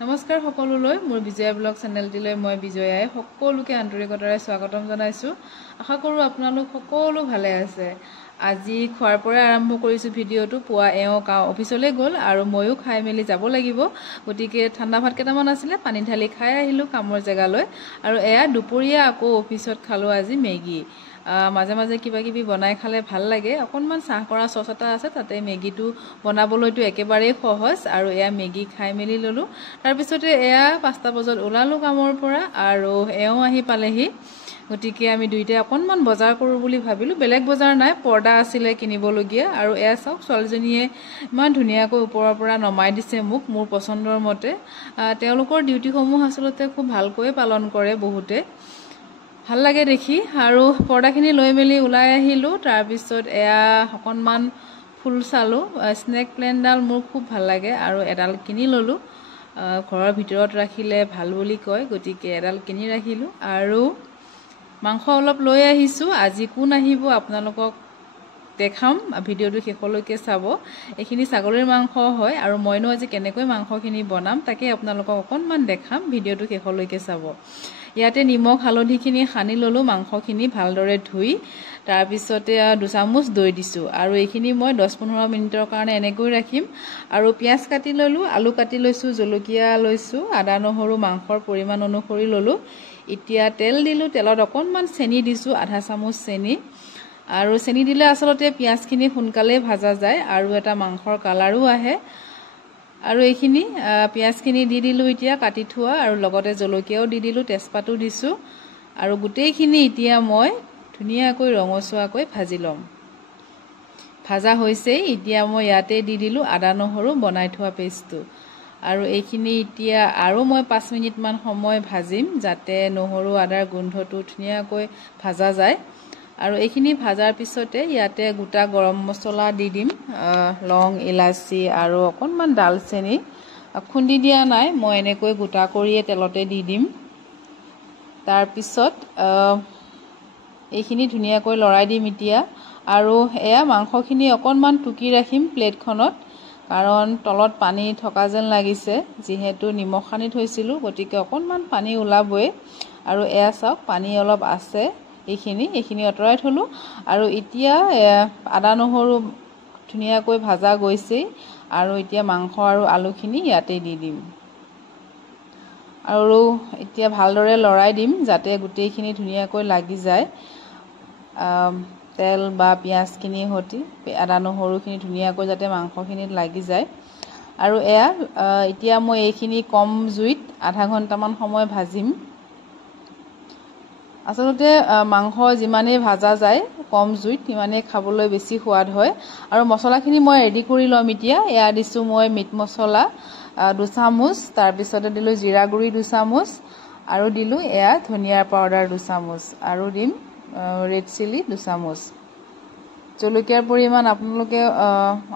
নমস্কাৰ সকলোলৈ মোৰ বিজয়া ব্লগ চেনেলটিলৈ মই বিজয়াই সকলোকে আন্তৰিকতাৰে স্বাগতম জনাইছো। আশা কৰো আপোনালোক সকলো ভালে আছে। আজি খোৱাৰ পৰা আৰম্ভ কৰিছো ভিডিঅটো। পুৱা অফিচলৈ গ'ল আৰু ময়ো খাই মেলি যাব লাগিব, গতিকে ঠাণ্ডা ভাত কেইটামান আছিলে পানী ঢালি খাই আহিলো কামৰ জেগালৈ। আৰু এয়া দুপৰীয়া আকৌ অফিচত খালো আজি মেগী। মাজে মাজে কিবা কিবি বনাই খালে ভাল লাগে। অকণমান চাহ কৰা চচ এটা আছে, তাতে মেগীটো বনাবলৈতো একেবাৰেই সহজ। আৰু এয়া মেগী খাই মেলি ল'লোঁ। তাৰপিছতে এয়া 5টা বজাত ওলালোঁ কামৰ পৰা আৰু এওঁ আহি পালেহি। গতিকে আমি দুইটাই অকণমান বজাৰ কৰোঁ বুলি ভাবিলোঁ। বেলেগ বজাৰ নাই, পৰ্দা আছিলে কিনিবলগীয়া। আৰু এয়া চাওক, ছোৱালীজনীয়ে ইমান ধুনীয়াকৈ ওপৰৰ পৰা নমাই দিছে মোক মোৰ পচন্দৰ মতে। তেওঁলোকৰ ডিউটিসমূহ আচলতে খুব ভালকৈ পালন কৰে বহুতে, ভাল লাগে দেখি। আৰু পৰ্দাখিনি লৈ মেলি ওলাই আহিলোঁ। তাৰপিছত এয়া অকণমান ফুল চালোঁ। স্নেক প্লেণ্টডাল মোৰ খুব ভাল লাগে আৰু এডাল কিনি ল'লোঁ। ঘৰৰ ভিতৰত ৰাখিলে ভাল বুলি কয়, গতিকে এডাল কিনি ৰাখিলোঁ। আৰু মাংস অলপ লৈ আহিছোঁ। আজি কোন আহিব আপোনালোকক দেখাম, ভিডিঅ'টো শেষলৈকে চাব। এইখিনি ছাগলীৰ মাংস হয় আৰু মইনো আজি কেনেকৈ মাংসখিনি বনাম তাকে আপোনালোকক অকণমান দেখাম, ভিডিঅ'টো শেষলৈকে চাব। ইয়াতে নিমখ হালধিখিনি সানি ল'লোঁ, মাংসখিনি ভালদৰে ধুই। তাৰপিছতে 2 চামুচ দৈ দিছোঁ আৰু এইখিনি মই 10-15 মিনিটৰ কাৰণে এনেকৈ ৰাখিম। আৰু পিঁয়াজ কাটি ল'লোঁ, আলু কাটি লৈছোঁ, জলকীয়া লৈছোঁ, আদা নহৰু মাংসৰ পৰিমাণ অনুসৰি ল'লোঁ। এতিয়া তেল দিলোঁ, তেলত অকণমান চেনি দিছোঁ, আধা চামুচ চেনি। আৰু চেনি দিলে আচলতে পিঁয়াজখিনি সোনকালেই ভাজা যায় আৰু এটা মাংসৰ কালাৰো আহে। আৰু এইখিনি পিঁয়াজখিনি দি দিলোঁ এতিয়া কাটি থোৱা, আৰু লগতে জলকীয়াও দি দিলোঁ, তেজপাতো দিছোঁ। আৰু গোটেইখিনি এতিয়া মই ধুনীয়াকৈ ৰঙচুৱাকৈ ভাজি ল'ম। ভাজা হৈছেই, এতিয়া মই ইয়াতে দি দিলোঁ আদা নহৰু বনাই থোৱা পেষ্টটো। আৰু এইখিনি এতিয়া আৰু মই 5 মিনিটমান সময় ভাজিম, যাতে নহৰু আদাৰ গোন্ধটো ধুনীয়াকৈ ভাজা যায়। আৰু এইখিনি ভাজাৰ পিছতে ইয়াতে গোটা গৰম মছলা দি দিম, লং, ইলাচি আৰু অকণমান ডালচেনি। খুন্দি দিয়া নাই, মই এনেকৈ গোটা কৰিয়ে তেলতে দি দিম। তাৰপিছত এইখিনি ধুনীয়াকৈ লৰাই দিম এতিয়া। আৰু এয়া মাংসখিনি অকণমান টুকি ৰাখিম প্লেটখনত, কাৰণ তলত পানী থকা যেন লাগিছে। যিহেতু নিমখ সানি থৈছিলোঁ, গতিকে অকণমান পানী ওলাবই। আৰু এয়া চাওক, পানী অলপ আছে, এইখিনি আঁতৰাই থলোঁ। আৰু এতিয়া আদা নহৰু ধুনীয়াকৈ ভাজা গৈছেই। আৰু এতিয়া মাংস আৰু আলুখিনি ইয়াতে দি দিম। আৰু এতিয়া ভালদৰে লৰাই দিম, যাতে গোটেইখিনি ধুনীয়াকৈ লাগি যায়। তেল বা পিঁয়াজখিনিৰ সৈতে আদা নহৰুখিনি ধুনীয়াকৈ যাতে মাংসখিনিত লাগি যায়। আৰু এয়া এতিয়া মই এইখিনি কম জুইত আধা ঘণ্টামান সময় ভাজিম। আচলতে মাংস যিমানেই ভাজা যায় কম জুইত, সিমানেই খাবলৈ বেছি সোৱাদ হয়। আৰু মছলাখিনি মই ৰেডি কৰি ল'ম এতিয়া। এয়া দিছোঁ মই মিট মছলা 2 চামুচ, তাৰপিছতে দিলোঁ জিৰা গুড়ি 2 চামুচ, আৰু দিলোঁ এয়া ধনিয়াৰ পাউডাৰ 2 চামুচ, আৰু দিম ৰেড চিলি 2 চামুচ। জলকীয়াৰ পৰিমাণ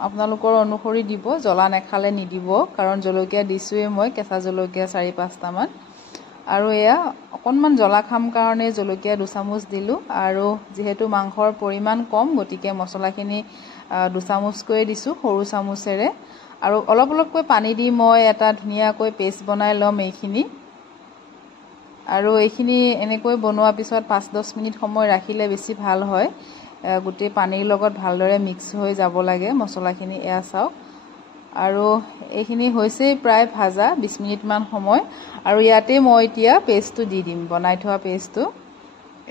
আপোনালোকৰ অনুসৰি দিব, জ্বলা নাখালে নিদিব, কাৰণ জলকীয়া দিছোঁৱেই মই, কেঁচা জলকীয়া 4-5টামান। আৰু এয়া অকণমান জ্বলা খাম কাৰণে জলকীয়া 2 চামুচ দিলোঁ। আৰু যিহেতু মাংসৰ পৰিমাণ কম, গতিকে মছলাখিনি 2 চামুচকৈ দিছোঁ সৰু চামুচেৰে। আৰু অলপ অলপকৈ পানী দি মই এটা ধুনীয়াকৈ পেষ্ট বনাই ল'ম এইখিনি। আৰু এইখিনি এনেকৈ বনোৱাৰ পিছত 5-10 মিনিট সময় ৰাখিলে বেছি ভাল হয়। গোটেই পানীৰ লগত ভালদৰে মিক্স হৈ যাব লাগে মছলাখিনি। এয়া চাওক, আৰু এইখিনি হৈছেই প্ৰায় ভাজা 20 মিনিটমান সময়। আৰু ইয়াতে মই এতিয়া পেষ্টটো দি দিম, বনাই থোৱা পেষ্টটো।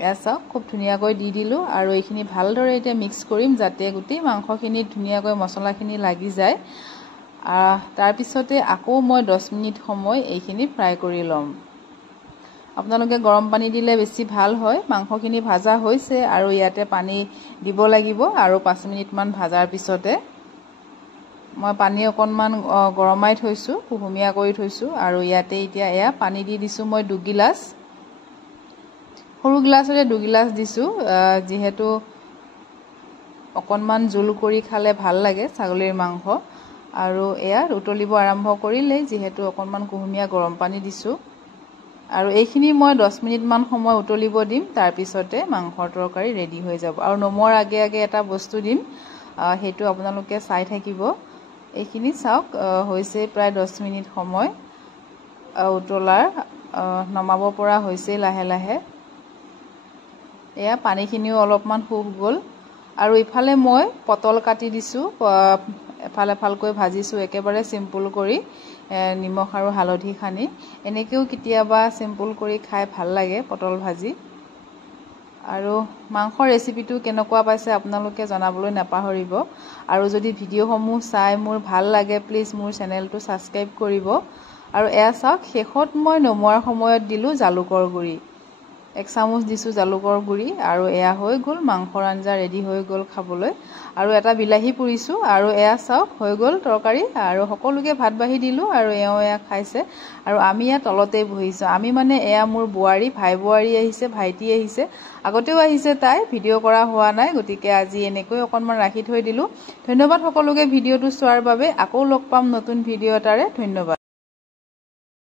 এয়া চাওক, খুব ধুনীয়াকৈ দি দিলোঁ। আৰু এইখিনি ভালদৰে এতিয়া মিক্স কৰিম, যাতে গোটেই মাংসখিনিত ধুনীয়াকৈ মছলাখিনি লাগি যায়। তাৰপিছতে আকৌ মই 10 মিনিট সময় এইখিনি ফ্ৰাই কৰি ল'ম। আপোনালোকে গৰম পানী দিলে বেছি ভাল হয়। মাংসখিনি ভাজা হৈছে আৰু ইয়াতে পানী দিব লাগিব। আৰু 5 মিনিটমান ভাজাৰ পিছতে মই পানী অকণমান গৰমাই থৈছোঁ, কুহুমীয়া কৰি থৈছোঁ। আৰু ইয়াতে এতিয়া এয়া পানী দি দিছোঁ মই 2 গিলাচ, সৰু গিলাচৰে 2 গিলাচ দিছোঁ। যিহেতু অকণমান জোল কৰি খালে ভাল লাগে ছাগলীৰ মাংস। আৰু এয়া উতলিব আৰম্ভ কৰিলেই, যিহেতু অকণমান কুহুমীয়া গৰম পানী দিছোঁ। আৰু এইখিনি মই 10 মিনিটমান সময় উতলিব দিম, তাৰপিছতে মাংসৰ তৰকাৰী ৰেডি হৈ যাব। আৰু নমোৱাৰ আগে আগে এটা বস্তু দিম, সেইটো আপোনালোকে চাই থাকিব। এইখিনি চাওক, হৈছে প্ৰায় 10 মিনিট সময়। উতলাৰ নমাব পৰা হৈছে লাহে লাহে এয়া পানীখিনিও অলপমান শুক গ'ল আৰু ইফালে মই পটল কাটি দিছো এফাল এফালকৈ ভাজিছো একেবাৰে সিম্পল কৰি নিমখ আৰু হালধি খানি এনেকেও কেতিয়াবা সিম্পল কৰি খাই ভাল লাগে পটল ভাজি আৰু মাংসৰ ৰেচিপিটো কেনেকুৱা পাইছে আপোনালোকে জনাবলৈ নাপাহৰিব আৰু যদি ভিডিঅ'সমূহ চাই মোৰ ভাল লাগে প্লিজ মোৰ চেনেলটো সাবস্ক্ৰাইব কৰিব আৰু এয়া চাওক শেষত মই নমোৱাৰ সময়ত দিলো জালুকৰ গুড়ি 1 চামুচ দিছো জালুকৰ গুড়ি আৰু এয়া হৈ গ'ল মাংসৰ আঞ্জা ৰেডি হৈ গ'ল খাবলৈ আৰু এটা বিলাহী পুৰিছো আৰু এয়া চাওক হৈ গ'ল তৰকাৰী আৰু সকলোকে ভাত বাঢ়ি দিলো আৰু এয়া খাইছে আৰু আমি ইয়া তলতে বহিছো আমি মানে এয়া মোৰ বুৱাৰী ভাই বুৱাৰী আহিছে ভাইটি আহিছে আগতেও আহিছে তাই ভিডিঅ' কৰা হোৱা নাই গতিকে আজি এনেকৈ অকনমান ৰাখি থৈ দিলো ধন্যবাদ সকলোকে ভিডিঅ'টো চোৱাৰ বাবে আকৌ লগ পাম নতুন ভিডিঅ' এটাৰে ধন্যবাদ